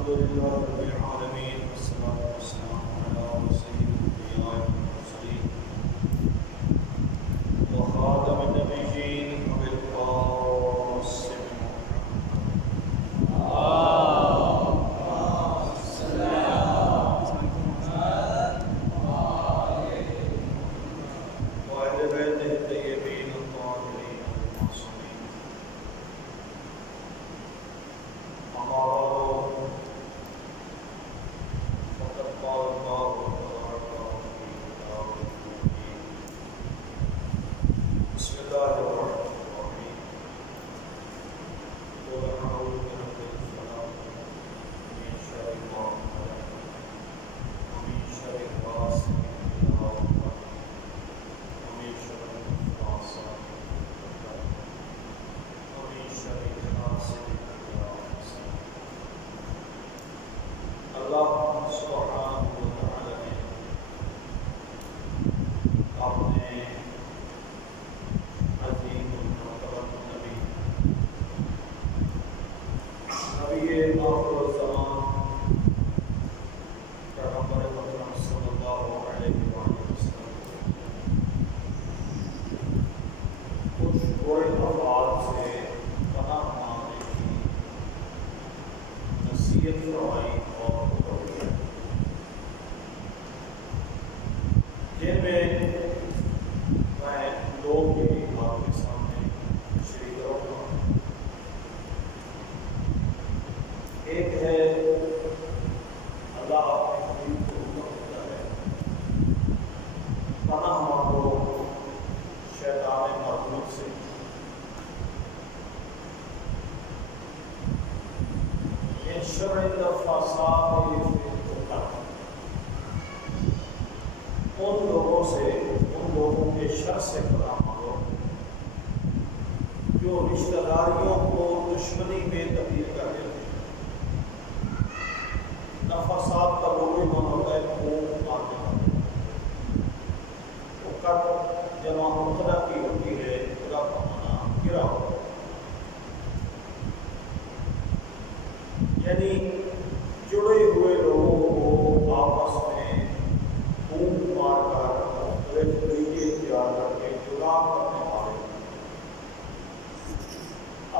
الحمد لله رب العالمين والصلاة والسلام على سيد الأنبياء والمرسلين وخاتم النبيين وبالقاسم وأهل بيته الطيبين الطاهرين المعصومين. أما بعد فقد قال الله تبارك في كتابه المبين. بسم الله الرحمن الرحيم. قل أعوذ برب الفلق من شر ما خلق ومن شر غاسق إذا وقب ومن شر النفاثات في العقد ومن شر حاسد إذا حسد. اللہ سبحانہ و تعالی نے اپنے عظیم المرتبہ نبی آخر الزمان پیغمبر اکرم صلی اللہ علیہ وآلہ وسلم کچھ برے افعال سے پناہ مانگنے کی نصیحت فرمائی اور توجیہ، جن میں میں لوگ بھی آپ کے سامنے شریک کروں گا۔ ایک ہے اللہ اپنے حبیب کو حکم دیتا ہے پناہ مانگو شیطان مردود سے۔ من شر النفاثات فی العقد، ان لوگوں کے شر سے پناہ مانگو جو رشتہ داریوں کو دشمنی میں تبدیل کر دیتے ہیں۔ نفاسات کا لغوی معنی ہوتا ہے خون مار دینا۔ عقد جمع عقدہ کی ہوتی ہے، عقدہ کا معنی گرا ہوتا ہے، یعنی جڑے ہوئے لوگوں کو آپس میں خون مار کر مختلف طریقے اختیار کر کے جدا کرنے والے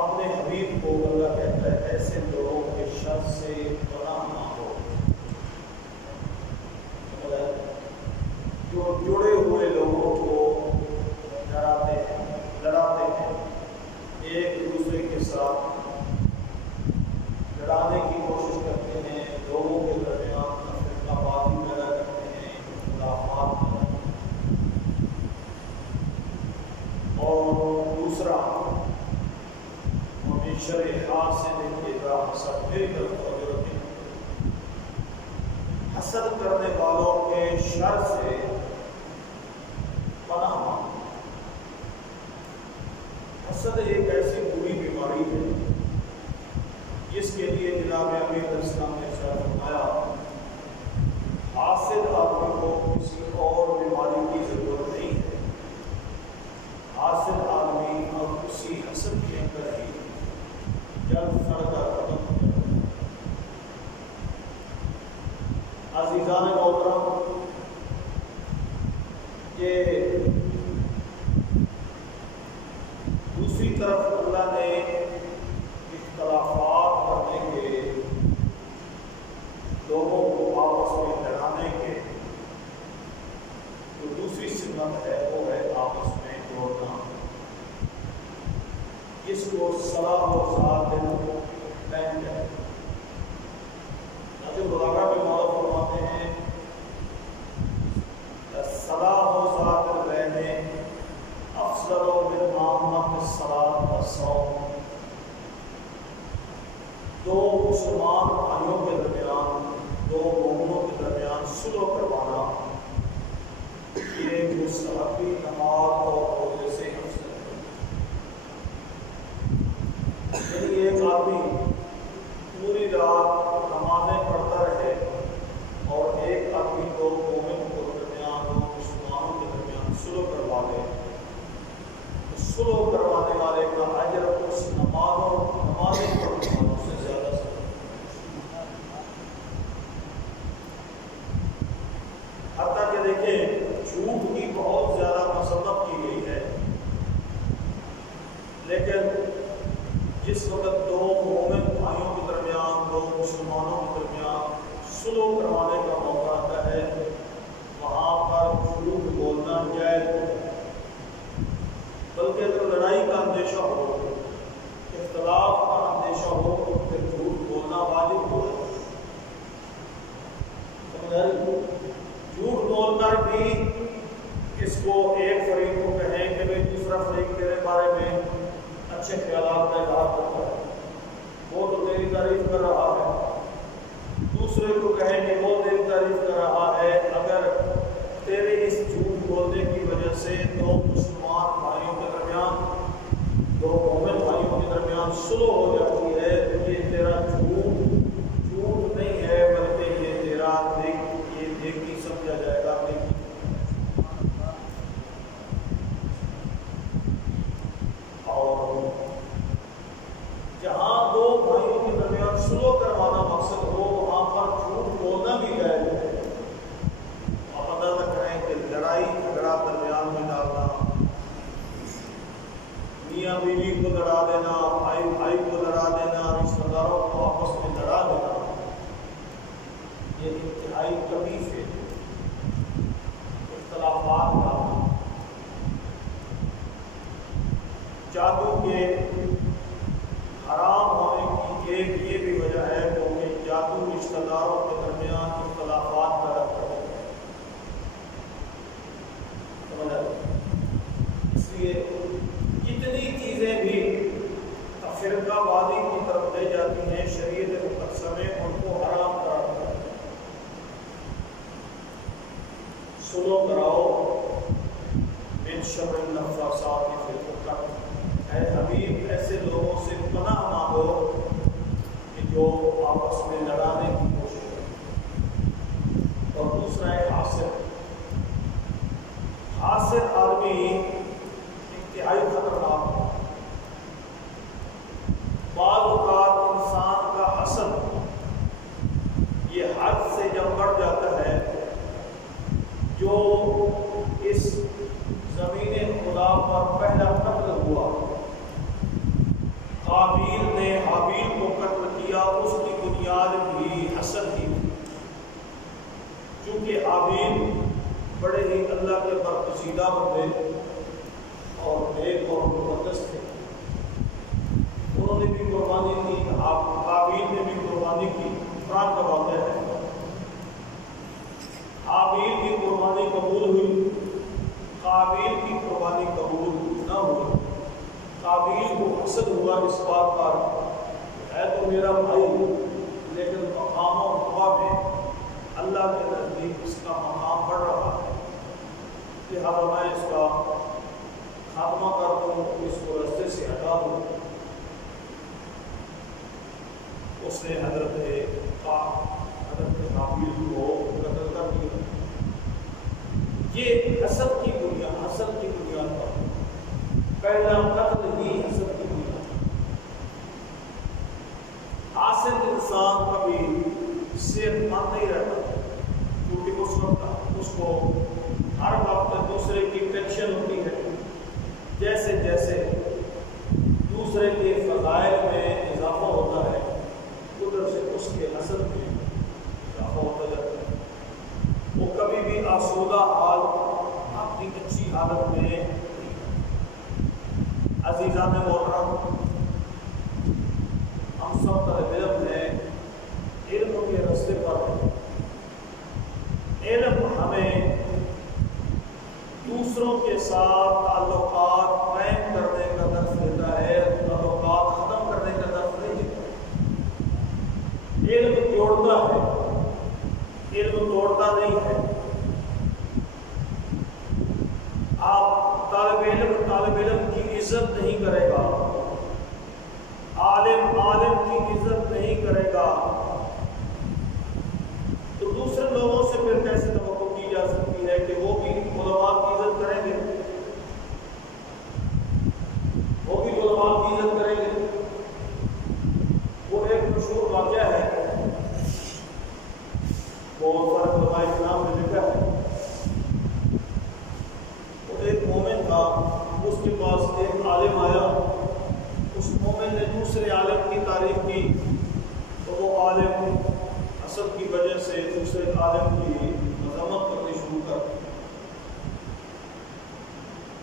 اپنے حبیب کو اللہ کہتا ہے ایسے لوگوں کے شر سے پناہ مانگو جو جڑے ہوئے لوگوں کو ڈراتے ہیں، لڑاتے ہیں، ایک دوسرے کے ساتھ لڑانے کی کوشش کرتے ہیں، لوگوں کے درمیان فرقہ بازی پیدا کرتے ہیں، اختلافات پیدا کرتے ہیں۔ اور دوسرا ومن شر حاسد اذا حسد، میری طرف توجہ رکھیں، حسد کرنے والوں کے شر سے پناہ مانگو۔ حسد ایک ایسی بری بیماری ہے جس کے لیے جناب امیر علیہ السلام نے ارشاد فرمایا حاسد آدمی کو کسی اور بیماری کی ضرورت نہیں ہے، حاسد آدمی اور اسی حسد کے اندر ہی جلد سڑتا ختم ہو جاتا ہے۔ عزیزان محترم، یہ دوسری طرف اللہ نے اختلافات کرنے کے، لوگوں کو آپس میں لڑانے کے جو دوسری سنت ہے وہ ہے آپس میں جوڑنا، جس کو صلاح و ذات البین کہتے ہیں۔ نظم بلاغہ میں معروف فرماتے ہیں صلاح و ذات البین افضل من عامۃ الصلاۃ والصوم، دو مسلمان بھائیوں کے درمیان، دو مومنوں کے درمیان صلح کروانا یہ مستحبی نماز اور روزے سے افضل ہے۔ یعنی ایک آدمی پوری رات نمازیں پڑھتا رہے اور ایک آدمی دو مومن کے درمیان، دو مسلمانوں کے درمیان صلح کروا دے، صلح کروانے والے کا اجر اس نمازیں پڑھنے والوں سے زیادہ رشتہ داروں کے درمیان اختلافات پیدا کر دیتے ہیں۔ اس لیے کتنی چیزیں بھی فرقہ وادی کی طرف لے جاتی ہیں، شریعت مقدسہ میں ان کو حرام قرار دیا ہے۔ سنو کراؤ من شر النفاثات فی العقد، اے حبیب ایسے لوگوں سے پناہ مانگو کہ جو آپس میں لڑانے کی کوشش کریں۔ اور دوسرا ہے حاسد آدمی انتہائی خطرناک ہے۔ بعض اوقات انسان کا حسد یہ حد سے جب بڑھ جاتا ہے، جو اس زمین خدا پر پہلا قتل ہوا، قابیل نے حابیل کو قتل کیا، اس کی بنیاد بھی حسد ہی تھی۔ چونکہ حابیل بڑے ہی اللہ کے برگزیدہ بندے اور نیک اور مقدس تھے، انہوں نے بھی قربانی کی، حابیل نے بھی قربانی کی۔ قرآن کا واقعہ ہے، حابیل کی قربانی قبول ہوئی، قابیل کی قربانی قبول نہ ہوئی۔ قابیل کو حسد ہوا اس بات پر، ہے تو میرا بھائی لیکن مقام و رتبہ میں اللہ کے نزدیک اس کا مقام بڑھ رہا ہے، لہذا میں اس کا خاتمہ کر دوں، اس کو رستے سے ہٹا دوں۔ اس نے حضرت حابیل کو قتل کر دیا۔ یہ حسد کی بنیاد پر پہلا قتل ہی حسد کی بنیاد۔ حاسد انسان کبھی صحت مند نہیں رہتا، کیونکہ اس وقت اس کو ہر وقت دوسرے کی ٹینشن ہوتی ہے۔ جیسے جیسے دوسرے کے فضائل میں اضافہ ہوتا ہے، ادھر سے اس کے حسد میں اضافہ ہوتا جاتا ہے۔ وہ کبھی بھی آسودہ حال اپنی اچھی حالت میں عزیزان محترم، ہم سب طالب علم ہیں، علم کے راستے پر ہیں۔ علم ہمیں دوسروں کے ساتھ تعلقات قائم کرنے کا درس دیتا ہے، تعلقات ختم کرنے کا درس نہیں دیتا۔ علم جوڑتا ہے، علم توڑتا نہیں ہے۔ آپ طالب علم کی عزت نہیں کرے گا، عالم کی عزت نہیں کرے گا، تو دوسرے لوگوں سے پھر کیسے توقع کی جا سکتی ہے کہ وہ بھی علماء کی عزت کریں گے؟ وہ بھی علماء کی عزت کریں گے؟ وہ ایک مشہور واقعہ ہے، وہ فرق علماء اسلام نے لکھا ہے۔ وہ ایک مومن تھا، اس کے پاس ایک عالم آیا، اس مومن نے دوسرے عالم کی تعریف کی، تو وہ عالم حسد کی وجہ سے دوسرے عالم کی مذمت کرنی شروع کر دی۔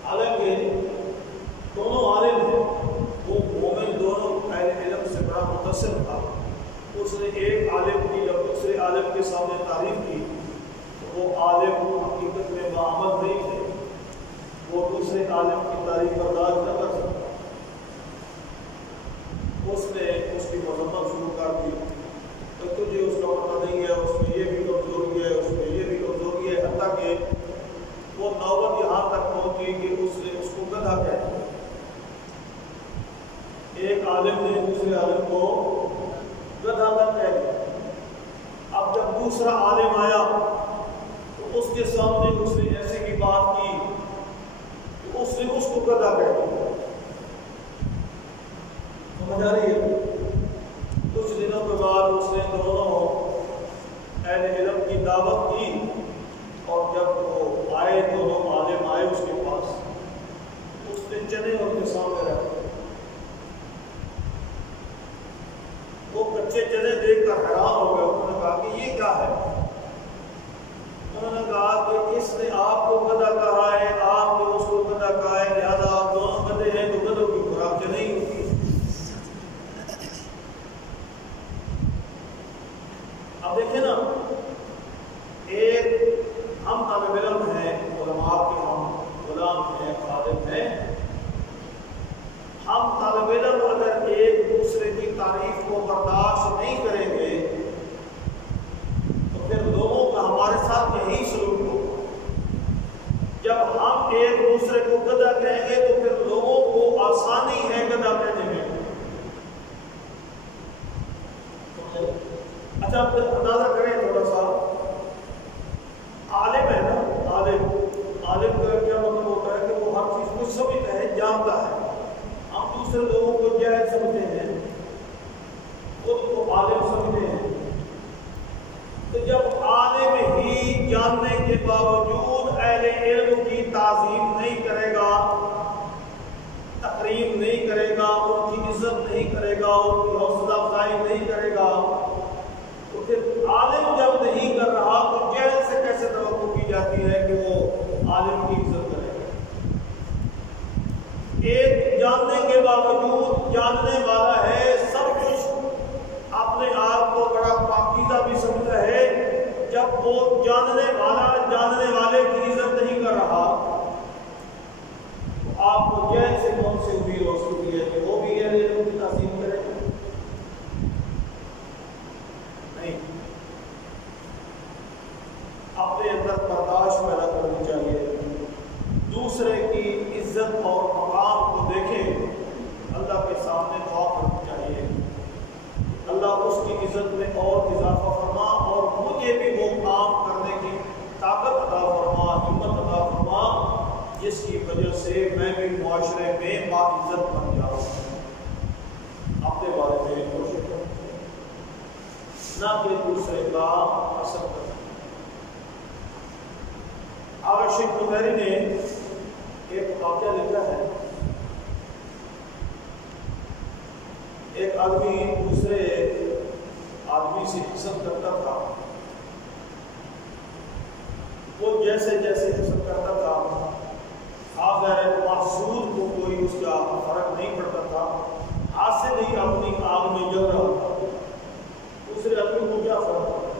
حالانکہ دونوں عالم ہیں، وہ مومن دونوں اہل علم سے بڑا متاثر تھا۔ اس نے ایک عالم کی جب دوسرے عالم کے سامنے تعریف کی، تو وہ عالم حقیقت میں باعمل نہیں تھے، وہ دوسرے عالم کی تعریف برداشت نہ کر سکتا۔ اس نے اس کی مذمت شروع کر دی، تو تجھے اس کا پتہ نہیں ہے، اس میں یہ بھی کمزوری ہے، اس میں یہ بھی کمزوری ہے، حتیٰ کہ وہ نوبت یہاں تک پہنچی کہ اس نے اس کو گدھا کہہ دیا۔ ایک عالم نے دوسرے عالم کو گدھا تک کہہ دیا۔ اب جب دوسرا عالم آیا تو اس کے سامنے اس نے ایسی کی بات کی کہ اس نے اس کو گدھا کہہ دیا۔ سمجھ آ رہی ہے؟ کچھ دنوں کے بعد اس نے دونوں اہل علم کی دعوت کی، اور جب وہ آئے دونوں عالم آئے اس کے پاس، اس نے چنے ان کے سامنے رکھے۔ وہ کچے چنے دیکھ کر حیران ہو گئے۔ انہوں نے کہا کہ یہ کیا ہے؟ انہوں نے کہا کہ اس نے آپ کو گدھا کہا ہے، آپ نے اس کو گدھا کہا ہے، لہذا آپ دونوں گدھے ہیں تو گدھوں کی خوراک چنے ہی ہوتی ہے۔ اب دیکھیں نا، ایک ہم طالب علم ہیں، علماء کے ہم غلام ہیں، خادم ہیں. ہم طالب علم اگر ایک دوسرے کی تعریف کو برداشت نہیں کریں گے تو پھر لوگوں کا ہمارے ساتھ یہی سلوک ہوگا. جب ہم ایک دوسرے کو گدھا کہیں گے تو پھر لوگوں کو آسانی ہے گدھا کہنے میں. اچھا اندازہ کریں تھوڑا سا، عالم ہے نا، عالم کا کیا مطلب ہوتا ہے کہ وہ ہر چیز کو سمجھتا ہے، جانتا ہے. ہم دوسرے لوگوں کو جاہل سمجھتے ہیں، خود کو عالم سمجھتے ہیں. تو جب عالم ہی جاننے کے باوجود اہل علم کی تعظیم نہیں کرے گا، تقریب نہیں کرے گا، ان کی عزت نہیں کرے گا، ان کی حوصلہ افزائی نہیں کرے گا، تو پھر عالم جب نہیں کر رہا تو جہل سے کیسے توقع کی جاتی ہے کہ وہ عالم کی عزت کرے گا؟ ایک جاننے کے باوجود جاننے والا ہے، سب کچھ اپنے آپ کو بڑا پاکیزہ بھی سمجھتا ہے، جب وہ جاننے والے کی عزت نہیں کر رہا تو آپ کو جہل سے کون سی امید ہو سکتی ہے کہ وہ بھی اہل علم کی تعظیم کرے؟ نہیں. اپنے اندر برداشت پیدا کرنی چاہیے، دوسرے کی عزت اور مقام کو دیکھیں، اللہ کے سامنے دعا کرنی چاہیے، اللہ اس کی عزت میں اور اضافہ فرما اور مجھے بھی وہ کام کرنے کی طاقت عطا فرما، ہمت عطا فرما، جس کی وجہ سے میں بھی معاشرے میں باعزت بن جاؤں. اپنے بارے میں کوشش کروں نہ کہ دوسرے کا اثر کرنا. آغا شیخ بخاری نے ایک واقعہ لکھا ہے. ایک آدمی دوسرے آدمی سے حسد کرتا تھا. وہ جیسے جیسے حسد کرتا تھا، غیر محسود کو کوئی اس کا فرق نہیں پڑتا تھا، حاصل ہی اپنی آگ میں جل رہا تھا. دوسرے آدمی کو کیا فرق پڑتا؟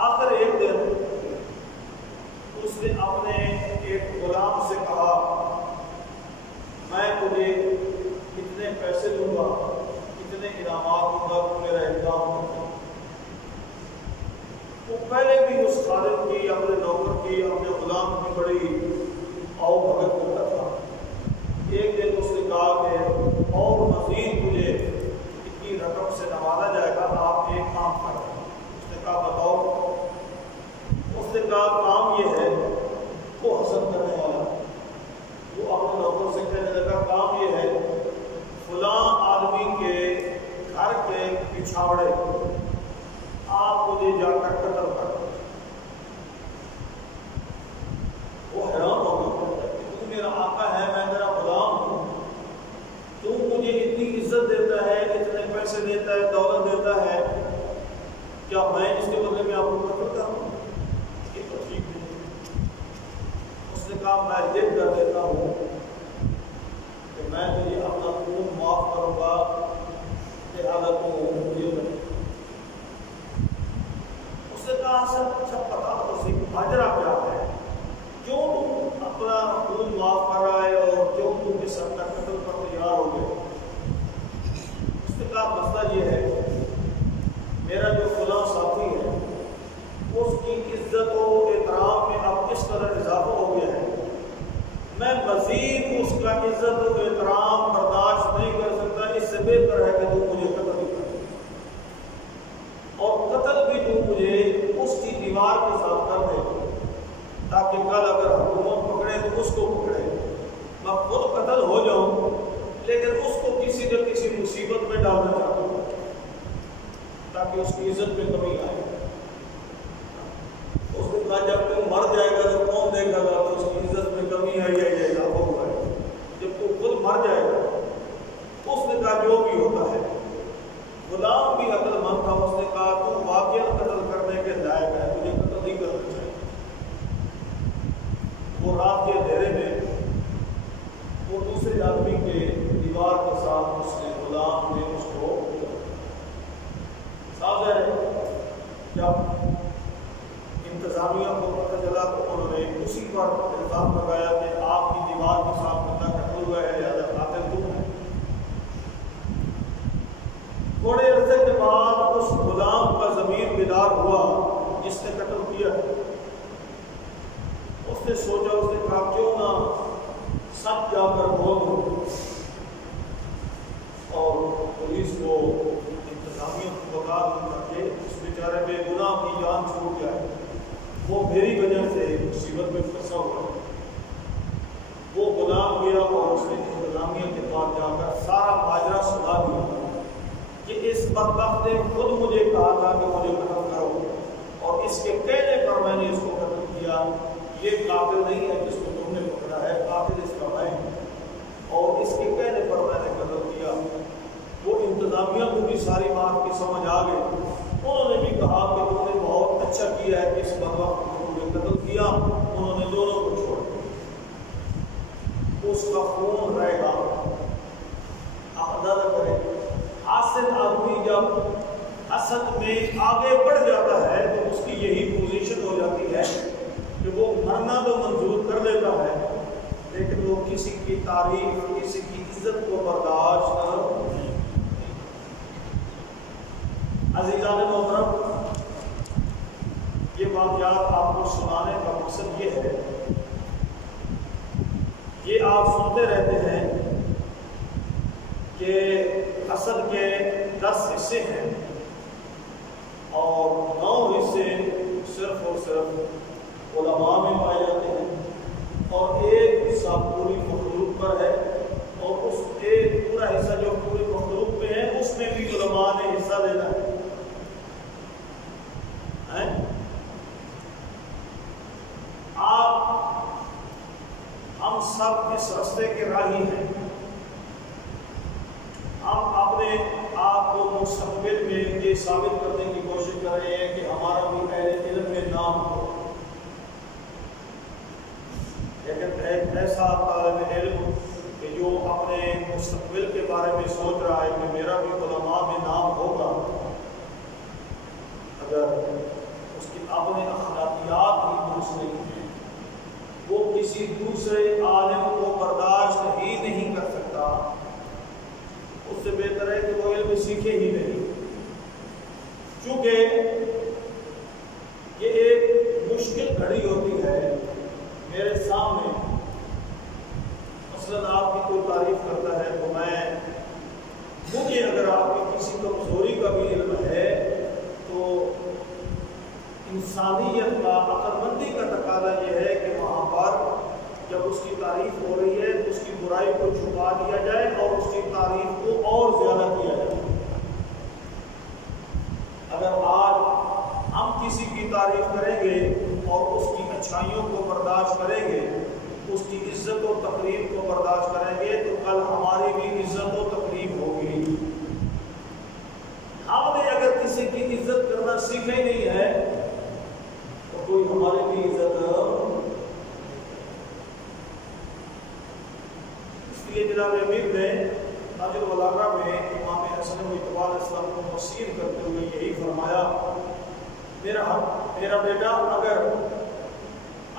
آخر ایک دن اس نے اپنے ایک غلام سے کہا، میں تجھے اتنے پیسے دوں گا، اتنے انعامات دوں گا، تو میرا اقدام کرتا. وہ پہلے بھی اس خادم کی، اپنے نوکر کی، اپنے غلام کی بڑی آؤ بھگت کرتا تھا. ایک دن اس نے کہا کہ اور مزید تجھے اتنی رقم سے نوازا جائے گا، آپ ایک کام کریں. اس نے کہا بتاؤ. اس نے کہا کام یہ ہے، وہ حسد کرنے والا وہ اپنے نوکر سے کہنے لگا، کام یہ ہے فلاں آدمی کے گھر کے پچھاڑے آپ مجھے جا کر قتل کر. وہ حیران ہو گیا کہ تو میرا آقا ہے، میں میرا غلام ہوں، تو مجھے اتنی عزت دیتا ہے، اتنے پیسے دیتا ہے، دولت دیتا ہے، کیا میں اس کے بدلے میں آپ کو قتل کروں؟ یہ تو ٹھیک نہیں. اس نے کہا میں یہ کر دیتا ہوں کہ میں تجھے اپنا خون معاف کروں گا، لہٰذا تو مجھے اس نے کہا سب پتا تو صحیح ماجرا کیا ہے، کیوں تم اپنا خون معاف کر رہا ہے اور کیوں تم اس حد تک قتل پر تیار ہو گئے؟ اس نے کہا مسئلہ یہ ہے، میرا جو فلاں ساتھی ہے اس کی عزت و احترام میں اب اس قدر اضافہ ہو گیا ہے، میں مزید اس کا عزت و احترام برداشت نہیں کر سکتا. اس سے بہتر ہے کہ تم مجھے قتل ہی کر، اور قتل بھی تم مجھے اس کی دیوار کے ساتھ کر دے، تاکہ کل اگر حکومت پکڑے تو اس کو پکڑے، میں خود قتل ہو جاؤں لیکن اس کو کسی نہ کسی مصیبت میں ڈالنا چاہتا ہوں تاکہ اس کی عزت میں کمی آئے. اس نے کہا جب تو مر جائے گا تو کون دیکھا گا تو اس کی عزت میں کمی ہے یا یہ اضافہ ہوا ہے؟ جب تو خود مر جائے گا. اس نے کہا جو بھی ہوتا ہے. غلام بھی عقل مند تھا. اس نے کہا تو واقعہ قتل کرنے کے لائق ہے، تجھے قتل نہیں کرنا چاہیے. وہ رات کے اندھیرے میں وہ دوسرے آدمی کے دیوار کے ساتھ اس نے غلام نے اس کو جب انتظامیہ کو پتہ چلا تو انہوں نے اسی پر الزام لگایا کہ آپ کی دیوار کے ساتھ بندہ قتل ہوا ہے، لہٰذا قاتل تم ہے۔ تھوڑے عرصے کے بعد اس غلام کا ضمیر بیدار ہوا جس نے قتل کیا۔ اس نے سوچا، اس نے کہا کیوں نہ سچ جا کر بول دوں، اور پولیس کو انتظامیہ کو بتا دوں تاکہ اس بیچارے بے گناہ کی جان چھوٹ جائے، وہ میری وجہ سے مصیبت میں پھنسا ہوا ہے۔ وہ غلام گیا اور اس نے انتظامیہ کے پاس جا کر سارا ماجرا سنا دیا کہ اس بدبخت نے خود مجھے کہا تھا کہ مجھے قتل کرو، اور اس کے کہنے پر میں نے اس کو قتل کیا۔ یہ قاتل نہیں ہے جس کو تم نے پکڑا ہے، قاتل اس کا بھائی ہے، اور اس کے کہنے پر میں نے قتل کیا۔ وہ انتظامیہ کو بھی ساری بات کی سمجھ آ گئی، انہوں نے بھی کہا کہ تم نے بہت اچھا کیا ہے، اس بدبخت کو تم نے قتل کیا۔ انہوں نے دونوں کو چھوڑ دیا، اس کا خون رہے گا۔ آپ اندازہ کریں، حاسد آدمی جب حسد میں آگے بڑھ جاتا ہے تو اس کی یہی پوزیشن ہو جاتی ہے کہ وہ مرنا تو منظور کر لیتا ہے، لیکن وہ کسی کی تعریف، کسی کی عزت کو برداشت نہیں۔ عزیزان محترم، یہ واقعات آپ کو سنانے کا مقصد یہ ہے، یہ آپ سنتے رہتے ہیں کہ حسد کے 10 حصے ہیں اور 9 حصے صرف اور صرف علماء میں پائے جاتے ہیں، اور ایک حصہ پوری مخلوق پر ہے، اور اس ایک پورا حصہ جو پوری مخلوق میں ہے اس میں بھی علماء نے حصہ لینا ہے۔ ہم سب اس راستے کے راہی ہیں، ہم اپنے آپ کو مستقبل میں یہ ثابت کرنے کی کوشش کر رہے ہیں کہ ہمارا بھی اہل علم میں نام ہو، لیکن ایک ایسا طالب علم کہ جو اپنے مستقبل کے بارے میں سوچ رہا ہے کہ میرا بھی علماء میں نام ہوگا، اگر اس کی اپنے اخلاقیات ہی درست نہیں ہیں، وہ کسی دوسرے عالم کو برداشت ہی نہیں کر سکتا، اس سے بہتر ہے کہ وہ علم سیکھے ہی نہیں، چونکہ یہ ایک مشکل گھڑی ہوتی ہے میرے سامنے۔ مثلاً آپ کی کوئی تعریف کرتا ہے تو مجھے اگر آپ کی کسی کمزوری کا بھی علم ہے تو انسانیت کا، عقل مندی کا تقاضا یہ ہے کہ وہاں پر جب اس کی تعریف ہو رہی ہے تو اس کی برائی کو چھپا دیا جائے اور اس کی تعریف کو اور زیادہ کیا جائے۔ اگر آج ہم کسی کی تعریف کریں گے اور اس کی اچھائیوں کو برداشت کریں گے، اس کی عزت و تقریب کو برداشت کریں گے، تو کل ہماری بھی عزت و تقریب ہوگی۔ ہم نے اگر کسی کی عزت کرنا سیکھا ہی نہیں ہے تو کوئی ہماری بھی عزت، اس لیے جناب امیر نے تاج البلاغہ میں امام حسن مجتبی علیہ السلام کو تفسیر کرتے ہوئے یہی فرمایا، میرا بیٹا، اگر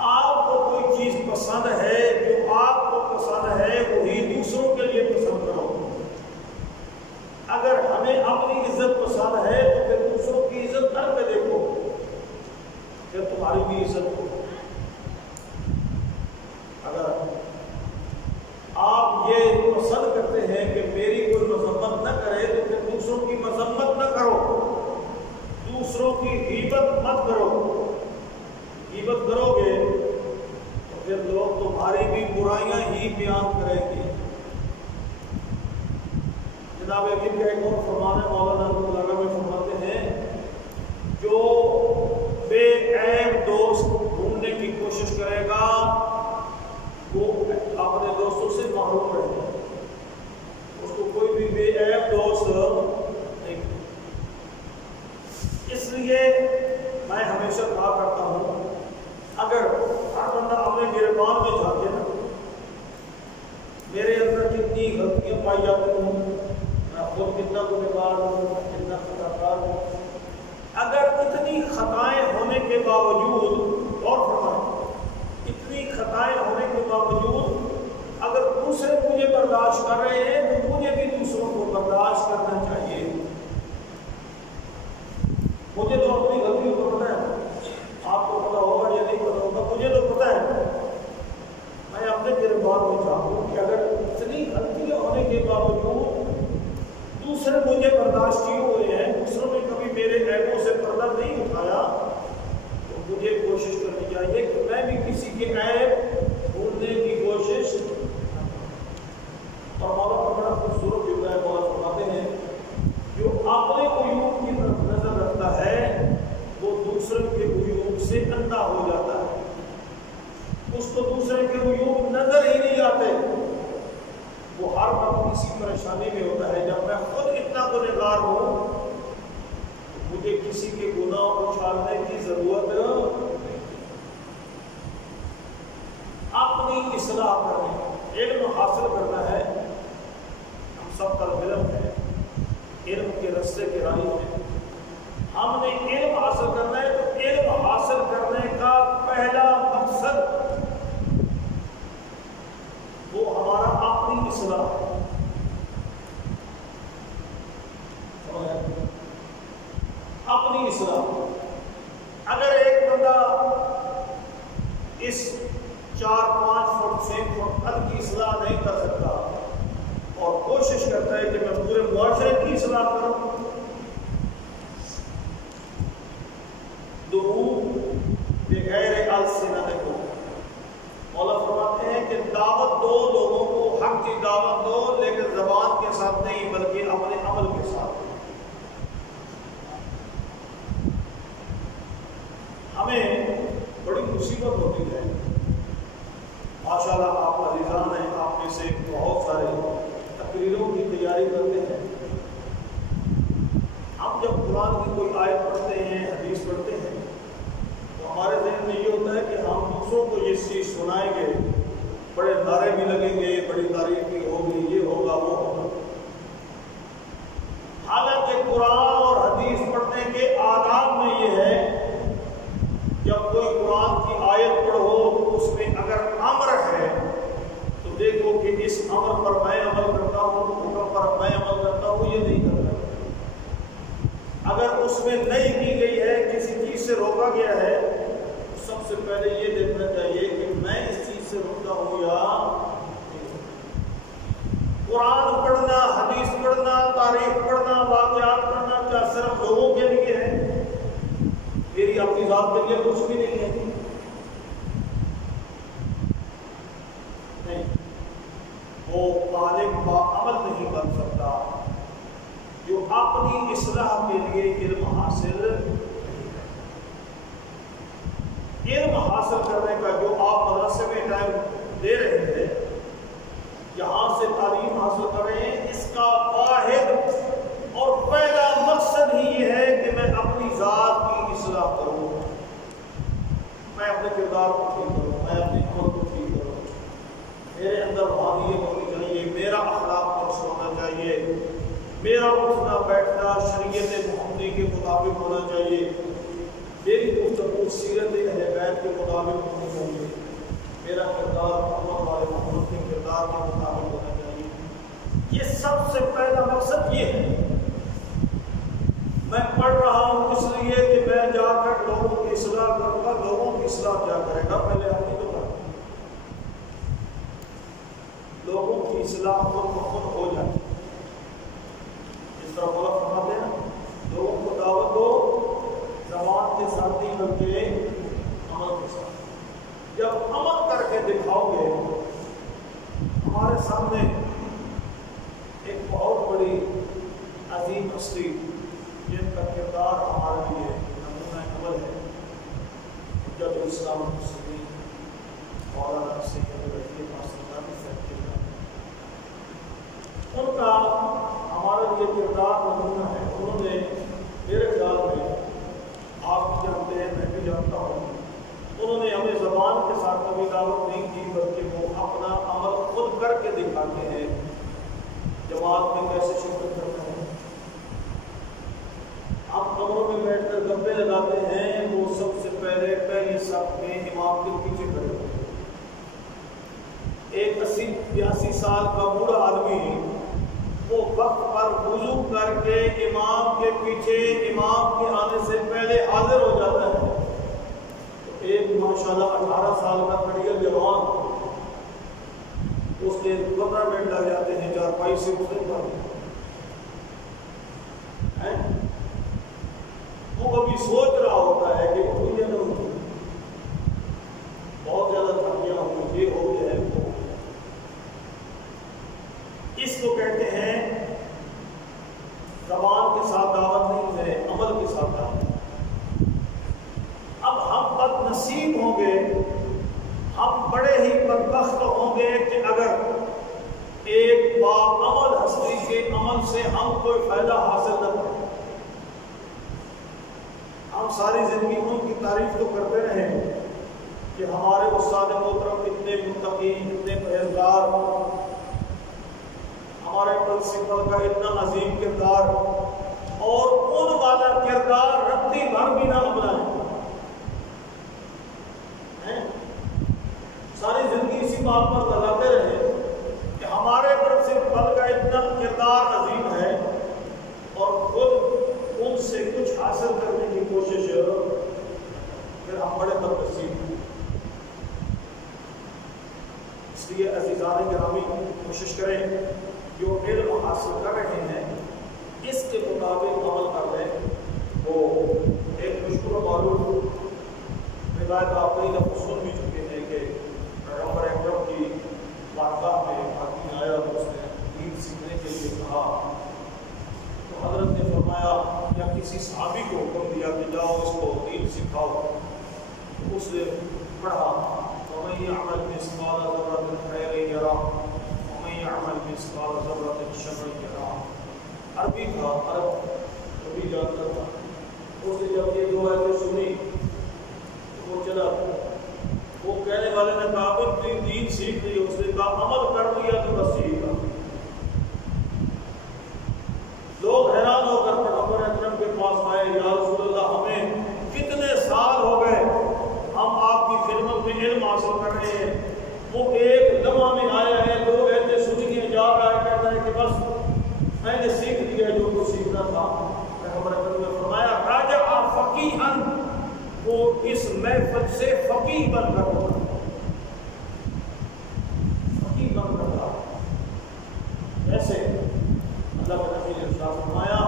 آپ کو کوئی چیز پسند ہے، جو آپ کو پسند ہے وہی دوسروں کے لیے پسند کرو۔ اگر ہمیں اپنی عزت پسند ہے تو پھر دوسروں کی عزت کر کے دیکھو، پھر تمہاری بھی عزت ہو۔ اگر آپ یہ پسند کرتے ہیں کہ میری کوئی مذمت نہ کرے تو پھر دوسروں کی مذمت نہ کرو، دوسروں کی غیبت مت کرو۔ غیبت کرو گے تو پھر لوگ تمہاری بھی برائیاں ہی بیان کریں گے۔ جناب امیر کا ایک اور فرمان ہے، مولانا البلاغہ میں فرماتے ہیں، جو بے عیب دوست ڈھونڈنے کی کوشش کرے گا وہ اپنے دوستوں سے محروم رہے گا، اس کو کوئی بھی بے عیب دوست نہیں۔ اس لیے میں ہمیشہ کہا کرتا ہوں، اگر ہر بندہ اپنے گریبان میں جھانکے نا، میرے اندر کتنی غلطیاں پائی جاتی ہوں، میں خود کتنا گنہگار ہوں، راشٹری ہوئے ہیں، دوسروں نے کبھی میرے عیبوں سے پردہ نہیں اٹھایا، تو مجھے کوشش کرنی چاہیے کہ میں بھی کسی کے عیب ڈھونڈنے کی کوشش. اور مولا کا بڑا خوبصورت جملہ ہے، مولا فرماتے ہیں جو اپنے عیوب کی طرف نظر رکھتا ہے وہ دوسرے کے عیوب سے اندھا ہو جاتا ہے. اس کو دوسرے کے عیوب نظر ہی نہیں آتے، وہ ہر وقت اسی پریشانی میں ہوتا ہے. جب میں خود اتنا گنہگار ہوں مجھے کسی کے گناہ اچھالنے کی ضرورت، اپنی اصلاح کرنے، علم حاصل کرنا ہے. ہم سب کا علم ہے، علم کے رستے کے راہی ہیں. ہم نے علم حاصل کرنا ہے تو علم حاصل کرنے کا پہلا مقصد وہ ہمارا اپنی اصلاح ہے. اپنی اصلاح. اگر ایک بندہ اس 4-5 فٹ 6 فٹ حد کی اصلاح نہیں کر سکتا اور کوشش کرتا ہے کہ میں پورے معاشرے کی اصلاح کروں، بغیر السنتکم، مولا فرماتے ہیں کہ دعوت دو، لوگوں کو حق کی دعوت دو، لیکن زبان کے ساتھ نہیں بلکہ اپنے عمل کے ساتھ. ہمیں بڑی مصیبت ہوتی ہے. ماشاءاللہ آپ عزیزان ہیں، آپ میں سے بہت سارے تقریروں کی تیاری کرتے ہیں. ہم جب قرآن کی کوئی آیت پڑھتے ہیں، حدیث پڑھتے ہیں، تو ہمارے ذہن میں یہ ہوتا ہے کہ ہم دوسروں کو یہ چیز سنائیں گے، بڑے نعرے بھی لگیں گے، بڑی تعریف بھی ہوگی، یہ ہوگا وہ ہوگا. حالانکہ قرآن اور حدیث پڑھنے کے آداب میں یہ ہے جب کوئی قرآن کی آیت پڑھو تو اس میں اگر امر ہے تو دیکھو کہ اس امر پر میں عمل کرتا ہوں، حکم پر میں عمل کرتا ہوں، یہ نہیں کرتا. اگر اس میں نہیں کی گئی ہے، کسی چیز سے روکا گیا ہے، تو سب سے پہلے یہ دیکھنا چاہیے کہ میں اس چیز سے روکتا ہوں یا قرآن پڑھنا، حدیث پڑھنا، تاریخ پڑھنا، واقعات پڑھنا کیا صرف لوگوں کے لیے ہے؟ میری اپنی ذات کے لیے کچھ بھی نہیں ہے. نہیں، وہ طالب باعمل نہیں بن سکتا جو اپنی اصلاح کے لیے علم حاصل نہیں کرے. علم حاصل کرنے کا جو آپ مدرسے میں ٹائم دے رہے ہیں، یہاں سے تعلیم حاصل کر رہے ہیں، اس کا واحد اور پہلا مقصد ہی یہ ہے کہ میں اپنی ذات کی اصلاح کروں، میں اپنے کردار کو ٹھیک کروں، میں اپنے عمل کو ٹھیک کروں، میرے اندر روحانیت ہونی چاہیے، میرا اخلاق درست ہونا چاہیے، میرا اٹھنا بیٹھنا شریعت محمدی کے مطابق ہونا چاہیے، میری گفتگو سیرت اہل بیت کے مطابق ہونی چاہیے، میرا کردار محمد والے محمد کے کردار کے مطابق ہونا چاہیے. یہ سب سے پہلا مقصد یہ ہے. میں پڑھ رہا ہوں اس لیے کہ میں جا کر لوگوں کی اصلاح کروں گا. لوگوں کی اصلاح کیا کرے گا؟ پہلے اپنی تو کریں. لوگوں کی اصلاح خود بخود ہو جائے. اس طرح مولا فرماتے ہیں لوگوں کو دعوت دو، زبان کے ساتھ نہیں بلکہ عمل کے ساتھ. جب عمل کر کے دکھاؤ گے، ہمارے سامنے ایک بہت بڑی عظیم ہستی جن کا کردار ہمارے لیے نمونہ عمل ہے، حجت الاسلام المسلمین مولانا سید رفیع پاسدانی صاحب کے نام، ان کا ہمارے لیے کردار نمونہ ہے. انہوں نے میرے خیال میں، آپ بھی جانتے ہیں، میں بھی جانتا ہوں، انہوں نے ہمیں زبان کے ساتھ کبھی دعوت نہیں کی، بلکہ وہ اپنا عمل خود کر کے دکھاتے ہیں. جماعت میں کیسے شرکت کرتے ہیں، ہم کمروں میں بیٹھ کر گپے لگاتے ہیں، وہ سب سے پہلی صف میں امام کے پیچھے کھڑے ہوتے ہیں. ایک 80-82 سال کا بوڑھا آدمی وہ وقت پر وضو کر کے امام کے پیچھے، امام کے آنے سے پہلے حاضر ہو جاتا ہے. ایک ماشاءاللہ 18 سال کا کڑیل جوان، اس کے 15 منٹ لگ جاتے ہیں چارپائی سے اترنے پر. وہ کبھی سوچ رہا ہوتا ہے کہ کوئی یا نہ ہوئی، بہت زیادہ تھکیا ہوں، یہ ہو گیا ہے وہ ہو گیا۔ اس کو کہتے ہیں زبان کے ساتھ دعوت نہیں ہے، عمل کے ساتھ دعوت۔ اب ہم بد نصیب ہوں گے، ہم بڑے ہی بدبخت ہوں گے کہ اگر ایک باعمل ہستی کے عمل سے ہم کوئی فائدہ حاصل نہ کریں۔ ہم ساری زندگی ان کی تعریف تو کرتے رہے کہ ہمارے استاد محترم اتنے متقی، اتنے پرہیزگار، ہمارے پرنسپل کا اتنا عظیم کردار، اور ان والا کردار رتی بھر بھی نہ اپنائیں۔ ساری زندگی اسی بات پر لگاتے رہے کہ ہمارے پرنسپل کا اتنا کردار عظیم ہے، اور خود ان سے کچھ حاصل کرنے کی کوشش، پھر ہم بڑے بدنصیب ہیں۔ اس لیے عزیزان گرامی کوشش کریں جو علم حاصل کر رہے ہیں اس کے مطابق عمل کر لیں۔ وہ ایک مشہور و معروف روایت آپ کئی دفعہ سن بھی چکے ہیں کہ پیغمبر اکرم کی بارگاہ میں آدمی آیا اور اس نے دین سیکھنے کے لیے کہا، تو حضرت نے فرمایا یا کسی صحابی کو حکم دیا کہ جاؤ اس کو دین سکھاؤ۔ اس نے پڑھا وَمَن يَعْمَلْ مِثْقَالَ ذَرَّةٍ خَيْرًا يَرَهُ وَمَن يَعْمَلْ مِثْقَالَ ذَرَّةٍ شَرًّا يَرَهُ۔ عربی تھا، عربی جانتا تھا۔ اس نے جب یہ دو آیتیں سنی تو وہ چلا، وہ کہنے والے نے کہا کہ دین سیکھ لی، اس نے کہا عمل کر لیا تو بس سیکھا۔ لوگ حیران ہو کر پیغمبر اکرم کے پاس آئے، یا رسول اللہ ہمیں کتنے سال ہو گئے ہم آپ کی خدمت میں علم حاصل کر رہے ہیں، وہ ایک لمحہ میں آیا ہے، دو ایسے سن کے جا رہا ہے، کہتا ہے کہ بس میں نے سیکھ لیا جو کچھ سیکھنا تھا۔ پیغمبر اکرم نے فرمایا راجع فقیہن، وہ اس محفل سے فقیہ بن کر ہوتا ہے، فقیہ بن کر رہا۔ ایسے اللہ کے نبی نے ارشاد فرمایا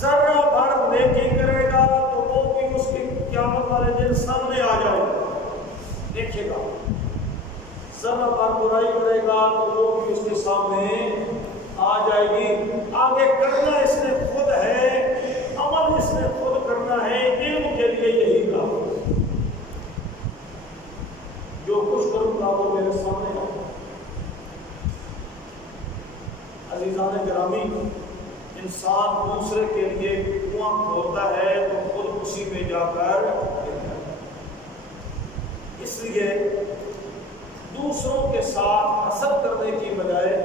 ذرہ بھر نیکی کرے گا تو وہ بھی اس کی قیامت والے دن سامنے آ جائے گا، دیکھے گا۔ ذرہ بھر برائی کرے گا تو وہ بھی اس کے سامنے آ جائے گی۔ آگے کرنا اس نے خود ہے، عمل اس نے خود کرنا ہے، علم کے لیے یہی کام ہے۔ جو کچھ کروں گا وہ میرے سامنے آئے۔ عزیزان گرامی، انسان دوسرے کے لیے کنواں کھودتا ہے تو خود اسی میں جا کر گرتا ہے۔ اس لیے دوسروں کے ساتھ حسد کرنے کی بجائے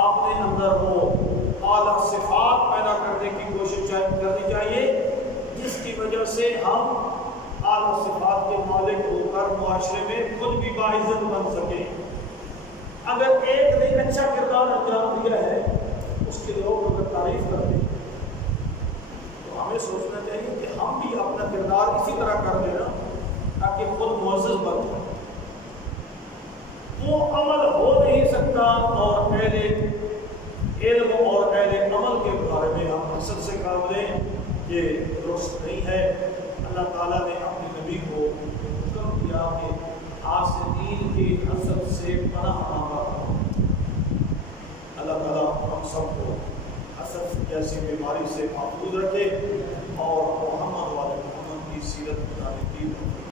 اپنے اندر وہ اعلیٰ صفات پیدا کرنے کی کوشش کرنی چاہیے، جس کی وجہ سے ہم اعلیٰ صفات کے مالک ہو کر معاشرے میں خود بھی باعزت بن سکیں۔ اگر ایک نے اچھا کردار انجام دیا ہے، اس کے لوگ اگر تعریف کرتے ہیں تو ہمیں سوچنا چاہیے کہ ہم بھی اپنا کردار اسی طرح کر لینا تاکہ خود معزز بن جائے۔ وہ عمل ہو نہیں سکتا، اور اہل علم اور اہل عمل کے بارے میں ہم حسد سے کام لیں، یہ درست نہیں ہے۔ اللہ تعالیٰ نے اپنے نبی کو حکم دیا کہ حاسدین کی حسد سے پناہ مانگا۔ اللہ تعالیٰ ہم سب کو حسد جیسی بیماری سے محفوظ رکھے اور محمد والے محمد کی سیرت بتانے کی